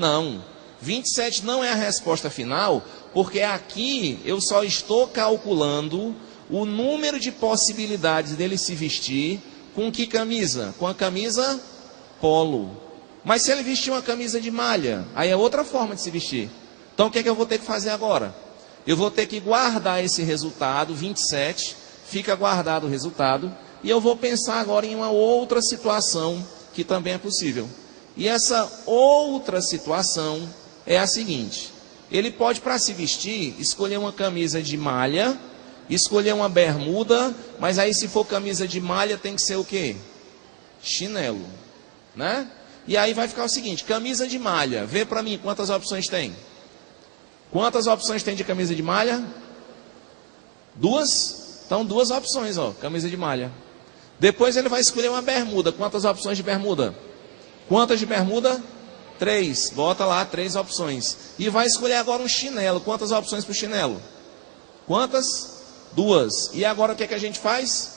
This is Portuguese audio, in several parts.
Não, 27 não é a resposta final, porque aqui eu só estou calculando o número de possibilidades dele se vestir com que camisa? Com a camisa polo. Mas se ele vestir uma camisa de malha, aí é outra forma de se vestir. Então o que é que eu vou ter que fazer agora? Eu vou ter que guardar esse resultado, 27, fica guardado o resultado, e eu vou pensar agora em uma outra situação que também é possível. E essa outra situação é a seguinte: ele pode, para se vestir, escolher uma camisa de malha, escolher uma bermuda, mas aí se for camisa de malha tem que ser o quê? Chinelo, né? E aí vai ficar o seguinte: camisa de malha, vê para mim quantas opções tem. Quantas opções tem de camisa de malha? Duas? Então duas opções, ó, camisa de malha. Depois ele vai escolher uma bermuda. Quantas opções de bermuda? Quantas de bermuda? 3. Bota lá 3 opções. E vai escolher agora um chinelo. Quantas opções para o chinelo? Quantas? 2. E agora o que é que a gente faz?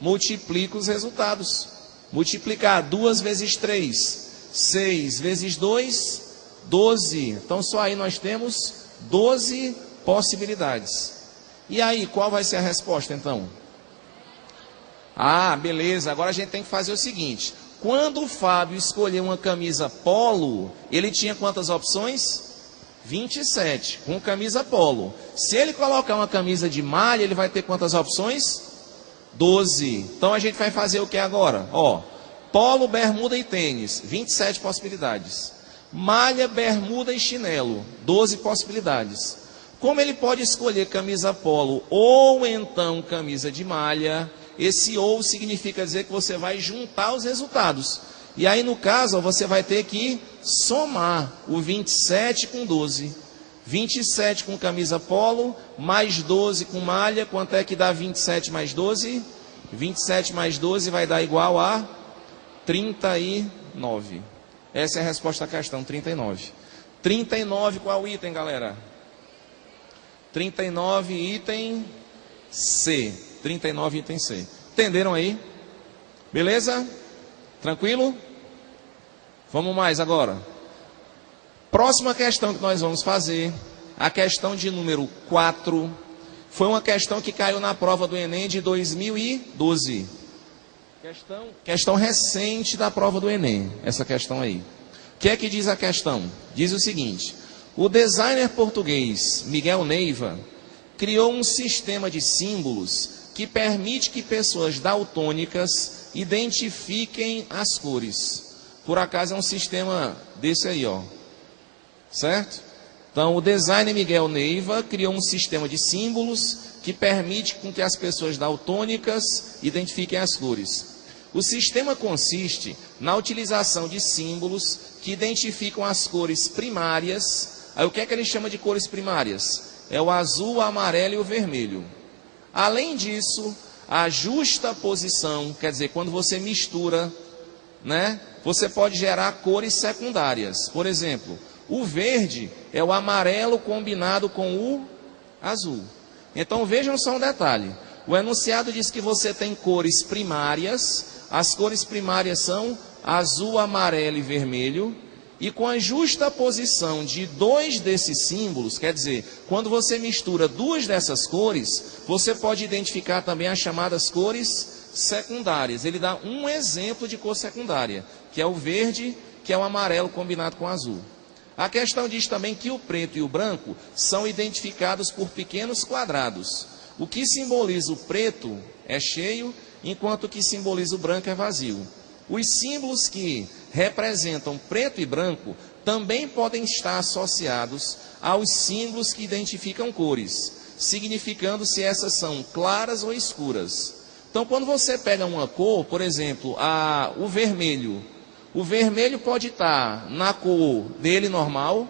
Multiplica os resultados. Multiplicar 2 vezes 3, 6 vezes 2, 12. Então só aí nós temos 12 possibilidades. E aí, qual vai ser a resposta então? Ah, beleza, agora a gente tem que fazer o seguinte: quando o Fábio escolheu uma camisa polo, ele tinha quantas opções? 27, com camisa polo. Se ele colocar uma camisa de malha, ele vai ter quantas opções? 12. Então a gente vai fazer o que agora? Ó, polo, bermuda e tênis, 27 possibilidades. Malha, bermuda e chinelo, 12 possibilidades. Como ele pode escolher camisa polo ou então camisa de malha, esse ou significa dizer que você vai juntar os resultados. E aí no caso você vai ter que somar o 27 com 12. 27 com camisa polo, mais 12 com malha, quanto é que dá 27 mais 12? 27 mais 12 vai dar igual a 39. Essa é a resposta à questão, 39. 39, qual item, galera? 39, item C. 39, item C. Entenderam aí? Beleza? Tranquilo? Vamos mais agora. Próxima questão que nós vamos fazer, a questão de número 4, foi uma questão que caiu na prova do Enem de 2012. Questão recente da prova do Enem, essa questão aí. O que é que diz a questão? Diz o seguinte: o designer português Miguel Neiva criou um sistema de símbolos que permite que pessoas daltônicas identifiquem as cores. Por acaso é um sistema desse aí, ó. Certo? Então, o designer Miguel Neiva criou um sistema de símbolos que permite com que as pessoas daltônicas identifiquem as cores. O sistema consiste na utilização de símbolos que identificam as cores primárias. Aí o que é que ele chama de cores primárias? É o azul, o amarelo e o vermelho. Além disso, a justaposição, quer dizer, quando você mistura, né, você pode gerar cores secundárias. Por exemplo, o verde é o amarelo combinado com o azul. Então vejam só um detalhe. O enunciado diz que você tem cores primárias. As cores primárias são azul, amarelo e vermelho. E com a justaposição de 2 desses símbolos, quer dizer, quando você mistura 2 dessas cores, você pode identificar também as chamadas cores secundárias. Ele dá um exemplo de cor secundária, que é o verde, que é o amarelo combinado com o azul. A questão diz também que o preto e o branco são identificados por pequenos quadrados. O que simboliza o preto é cheio, enquanto o que simboliza o branco é vazio. Os símbolos que representam preto e branco também podem estar associados aos símbolos que identificam cores, significando se essas são claras ou escuras. Então, quando você pega uma cor, por exemplo, o vermelho pode estar na cor dele normal,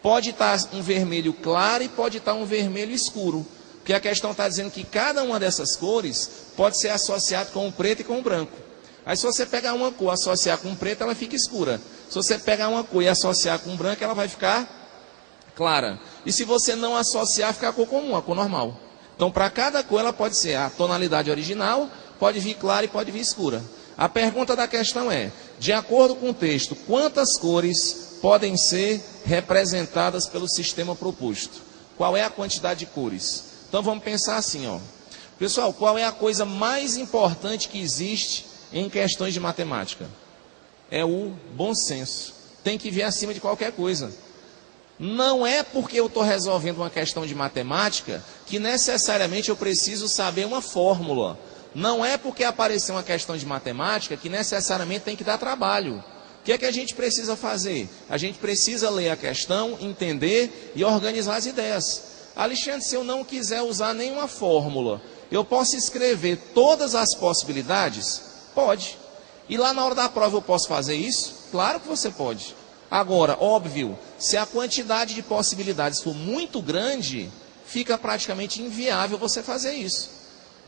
pode estar um vermelho claro e pode estar um vermelho escuro. Porque a questão está dizendo que cada uma dessas cores pode ser associada com o preto e com o branco. Aí se você pegar uma cor e associar com preto, ela fica escura. Se você pegar uma cor e associar com branco, ela vai ficar clara. E se você não associar, fica a cor comum, a cor normal. Então, para cada cor, ela pode ser a tonalidade original, pode vir clara e pode vir escura. A pergunta da questão é: de acordo com o texto, quantas cores podem ser representadas pelo sistema proposto. Qual é a quantidade de cores? Então vamos pensar assim, ó. Pessoal, qual é a coisa mais importante que existe em questões de matemática? É o bom senso. Tem que vir acima de qualquer coisa. Não é porque eu estou resolvendo uma questão de matemática que necessariamente eu preciso saber uma fórmula. Não é porque apareceu uma questão de matemática que necessariamente tem que dar trabalho. O que é que a gente precisa fazer? A gente precisa ler a questão, entender e organizar as ideias. Alexandre, se eu não quiser usar nenhuma fórmula, eu posso escrever todas as possibilidades? Pode. E lá na hora da prova eu posso fazer isso? Claro que você pode. Agora, óbvio, se a quantidade de possibilidades for muito grande, fica praticamente inviável você fazer isso.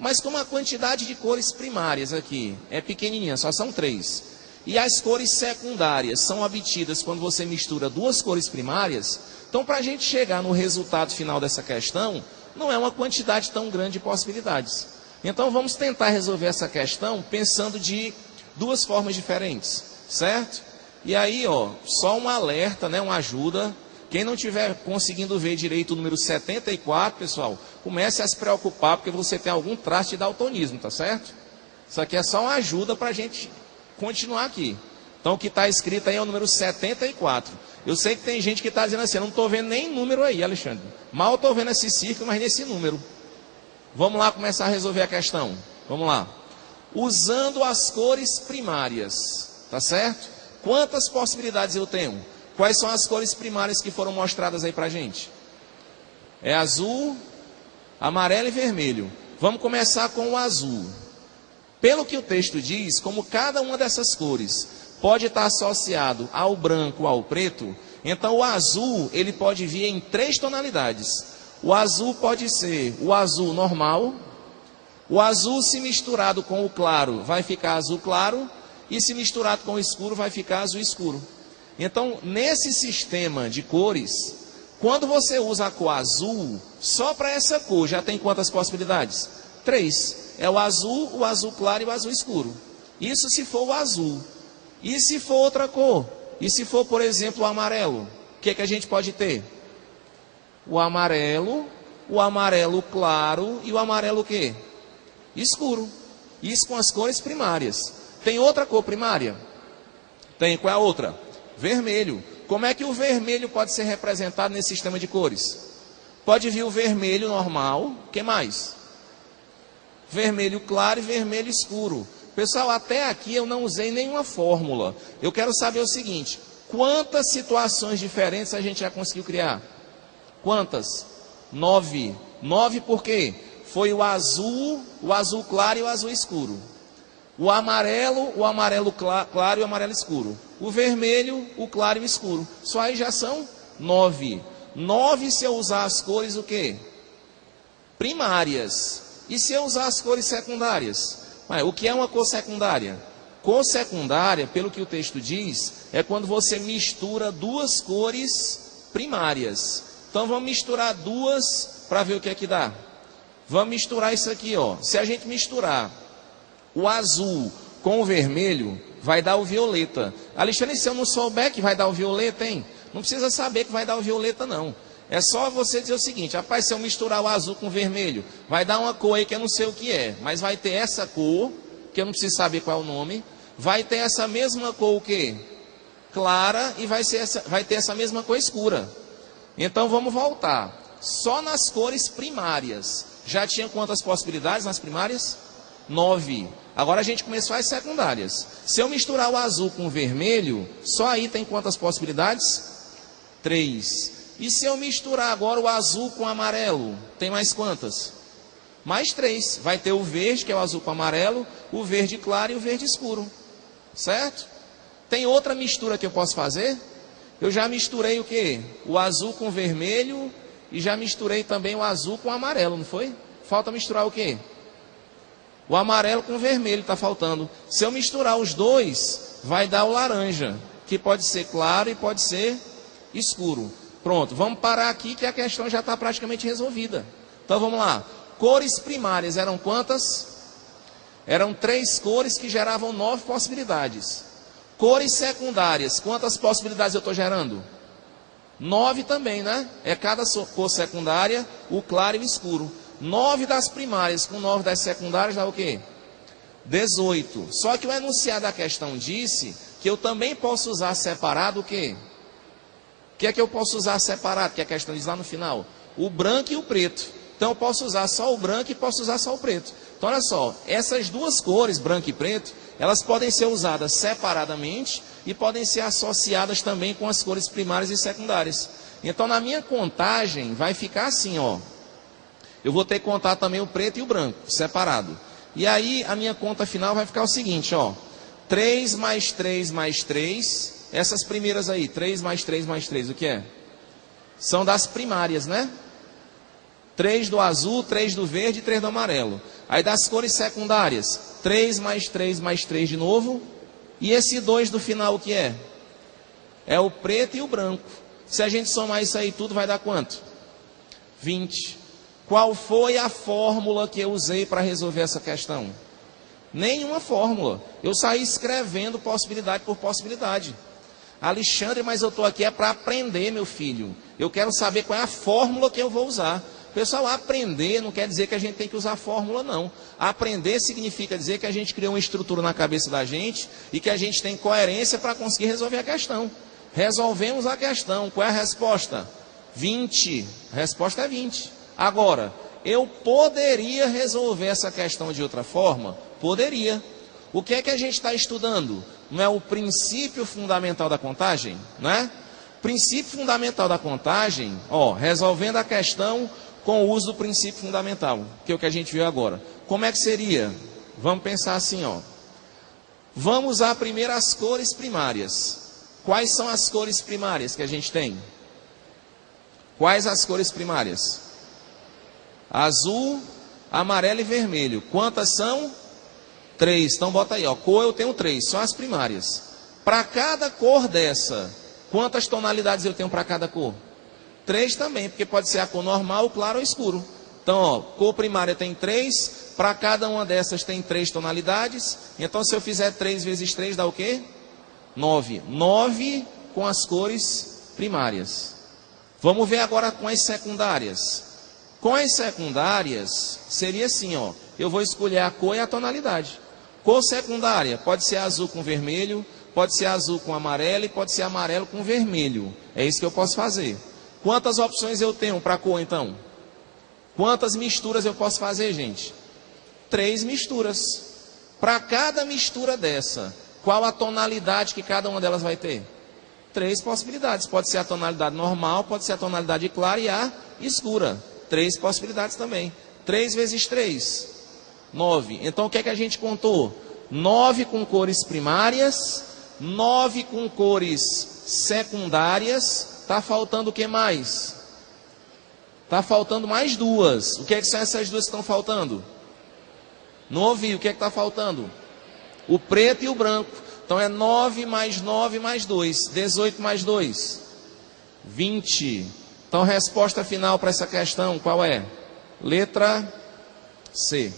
Mas como a quantidade de cores primárias aqui é pequenininha, só são 3, e as cores secundárias são obtidas quando você mistura 2 cores primárias, então para a gente chegar no resultado final dessa questão, não é uma quantidade tão grande de possibilidades. Então vamos tentar resolver essa questão pensando de 2 formas diferentes, certo? E aí, ó, só um alerta, né, uma ajuda. Quem não estiver conseguindo ver direito o número 74, pessoal, comece a se preocupar, porque você tem algum traço de daltonismo, tá certo? Isso aqui é só uma ajuda para a gente continuar aqui. Então, o que está escrito aí é o número 74. Eu sei que tem gente que está dizendo assim, eu não estou vendo nem número aí, Alexandre. Mal estou vendo esse círculo, mas nesse número. Vamos lá começar a resolver a questão. Vamos lá. Usando as cores primárias, tá certo? Quantas possibilidades eu tenho? Quais são as cores primárias que foram mostradas aí para a gente? É azul, amarelo e vermelho. Vamos começar com o azul. Pelo que o texto diz, como cada uma dessas cores pode estar associado ao branco ou ao preto, então o azul ele pode vir em 3 tonalidades. O azul pode ser o azul normal, o azul se misturado com o claro vai ficar azul claro, e se misturado com o escuro vai ficar azul escuro. Então, nesse sistema de cores, quando você usa a cor azul, só para essa cor já tem quantas possibilidades? 3. É o azul claro e o azul escuro. Isso se for o azul. E se for outra cor? E se for, por exemplo, o amarelo? O que é que a gente pode ter? O amarelo claro e o amarelo o quê? Escuro. Isso com as cores primárias. Tem outra cor primária? Tem. Qual é a outra? Vermelho. Como é que o vermelho pode ser representado nesse sistema de cores? Pode vir o vermelho normal. O que mais? Vermelho claro e vermelho escuro. Pessoal, até aqui eu não usei nenhuma fórmula. Eu quero saber o seguinte: quantas situações diferentes a gente já conseguiu criar? Quantas? 9. 9 por quê? Foi o azul claro e o azul escuro. O amarelo claro e o amarelo escuro. O vermelho, o claro e o escuro. Só aí já são 9. 9 se eu usar as cores o quê? Primárias. E se eu usar as cores secundárias? O que é uma cor secundária? Cor secundária, pelo que o texto diz, é quando você mistura 2 cores primárias. Então vamos misturar 2 para ver o que é que dá. Vamos misturar isso aqui, ó. Se a gente misturar o azul com o vermelho, vai dar o violeta. Alexandre, se eu não souber que vai dar o violeta, hein? Não precisa saber que vai dar o violeta, não. É só você dizer o seguinte: rapaz, se eu misturar o azul com o vermelho, vai dar uma cor aí que eu não sei o que é, mas vai ter essa cor, que eu não preciso saber qual é o nome, vai ter essa mesma cor o quê? Clara, e vai ter essa mesma cor escura. Então vamos voltar. Só nas cores primárias. Já tinha quantas possibilidades nas primárias? 9. Agora a gente começou as secundárias. Se eu misturar o azul com o vermelho, só aí tem quantas possibilidades? 3. E se eu misturar agora o azul com o amarelo, tem mais quantas? Mais 3. Vai ter o verde, que é o azul com o amarelo, o verde claro e o verde escuro. Certo? Tem outra mistura que eu posso fazer? Eu já misturei o quê? O azul com o vermelho e já misturei também o azul com o amarelo, não foi? Falta misturar o quê? O amarelo com o vermelho está faltando. Se eu misturar os dois, vai dar o laranja, que pode ser claro e pode ser escuro. Pronto, vamos parar aqui que a questão já está praticamente resolvida. Então vamos lá. Cores primárias eram quantas? Eram 3 cores que geravam 9 possibilidades. Cores secundárias, quantas possibilidades eu estou gerando? 9 também, né? É cada cor secundária, o claro e o escuro. 9 das primárias com 9 das secundárias dá o quê? 18. Só que o enunciado da questão disse que eu também posso usar separado o quê? O que é que eu posso usar separado? Que a questão diz lá no final. O branco e o preto. Então eu posso usar só o branco e posso usar só o preto. Então olha só, essas duas cores, branco e preto, elas podem ser usadas separadamente e podem ser associadas também com as cores primárias e secundárias. Então na minha contagem vai ficar assim, ó. Eu vou ter que contar também o preto e o branco, separado. E aí a minha conta final vai ficar o seguinte, ó. 3 mais 3 mais 3, essas primeiras aí, 3 mais 3 mais 3, o que é? São das primárias, né? 3 do azul, 3 do verde e 3 do amarelo. Aí das cores secundárias, 3 mais 3 mais 3 de novo. E esse 2 do final o que é? É o preto e o branco. Se a gente somar isso aí tudo, vai dar quanto? 20. Qual foi a fórmula que eu usei para resolver essa questão? Nenhuma fórmula. Eu saí escrevendo possibilidade por possibilidade. Alexandre, mas eu estou aqui é para aprender, meu filho. Eu quero saber qual é a fórmula que eu vou usar. Pessoal, aprender não quer dizer que a gente tem que usar fórmula, não. Aprender significa dizer que a gente criou uma estrutura na cabeça da gente e que a gente tem coerência para conseguir resolver a questão. Resolvemos a questão. Qual é a resposta? 20. A resposta é 20. Agora, eu poderia resolver essa questão de outra forma? Poderia. O que é que a gente está estudando? Não é o princípio fundamental da contagem? Não é? Princípio fundamental da contagem, ó, resolvendo a questão com o uso do princípio fundamental, que é o que a gente viu agora. Como é que seria? Vamos pensar assim, ó. Vamos usar primeiro as cores primárias. Quais são as cores primárias que a gente tem? Quais as cores primárias? Azul, amarelo e vermelho. Quantas são? 3. Então bota aí, ó. Cor eu tenho 3, só as primárias. Para cada cor dessa, quantas tonalidades eu tenho para cada cor? 3 também, porque pode ser a cor normal, claro ou escuro. Então, ó, cor primária tem 3, para cada uma dessas tem 3 tonalidades. Então, se eu fizer 3 vezes 3, dá o quê? 9. 9 com as cores primárias. Vamos ver agora com as secundárias. Com as secundárias, seria assim, ó. Eu vou escolher a cor e a tonalidade. Cor secundária, pode ser azul com vermelho, pode ser azul com amarelo e pode ser amarelo com vermelho. É isso que eu posso fazer. Quantas opções eu tenho para cor, então? Quantas misturas eu posso fazer, gente? 3 misturas. Para cada mistura dessa, qual a tonalidade que cada uma delas vai ter? 3 possibilidades. Pode ser a tonalidade normal, pode ser a tonalidade clara e a escura. 3 possibilidades também. 3 vezes 3, 9. Então, o que é que a gente contou? 9 com cores primárias, 9 com cores secundárias. Está faltando o que mais? Está faltando mais 2. O que é que são essas 2 que estão faltando? Não ouvi. O que é que está faltando? O preto e o branco. Então é 9 mais 9 mais 2. 18 mais 2. 20. Então a resposta final para essa questão qual é? Letra C.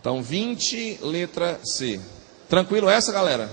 Então 20, letra C. Tranquilo essa, galera?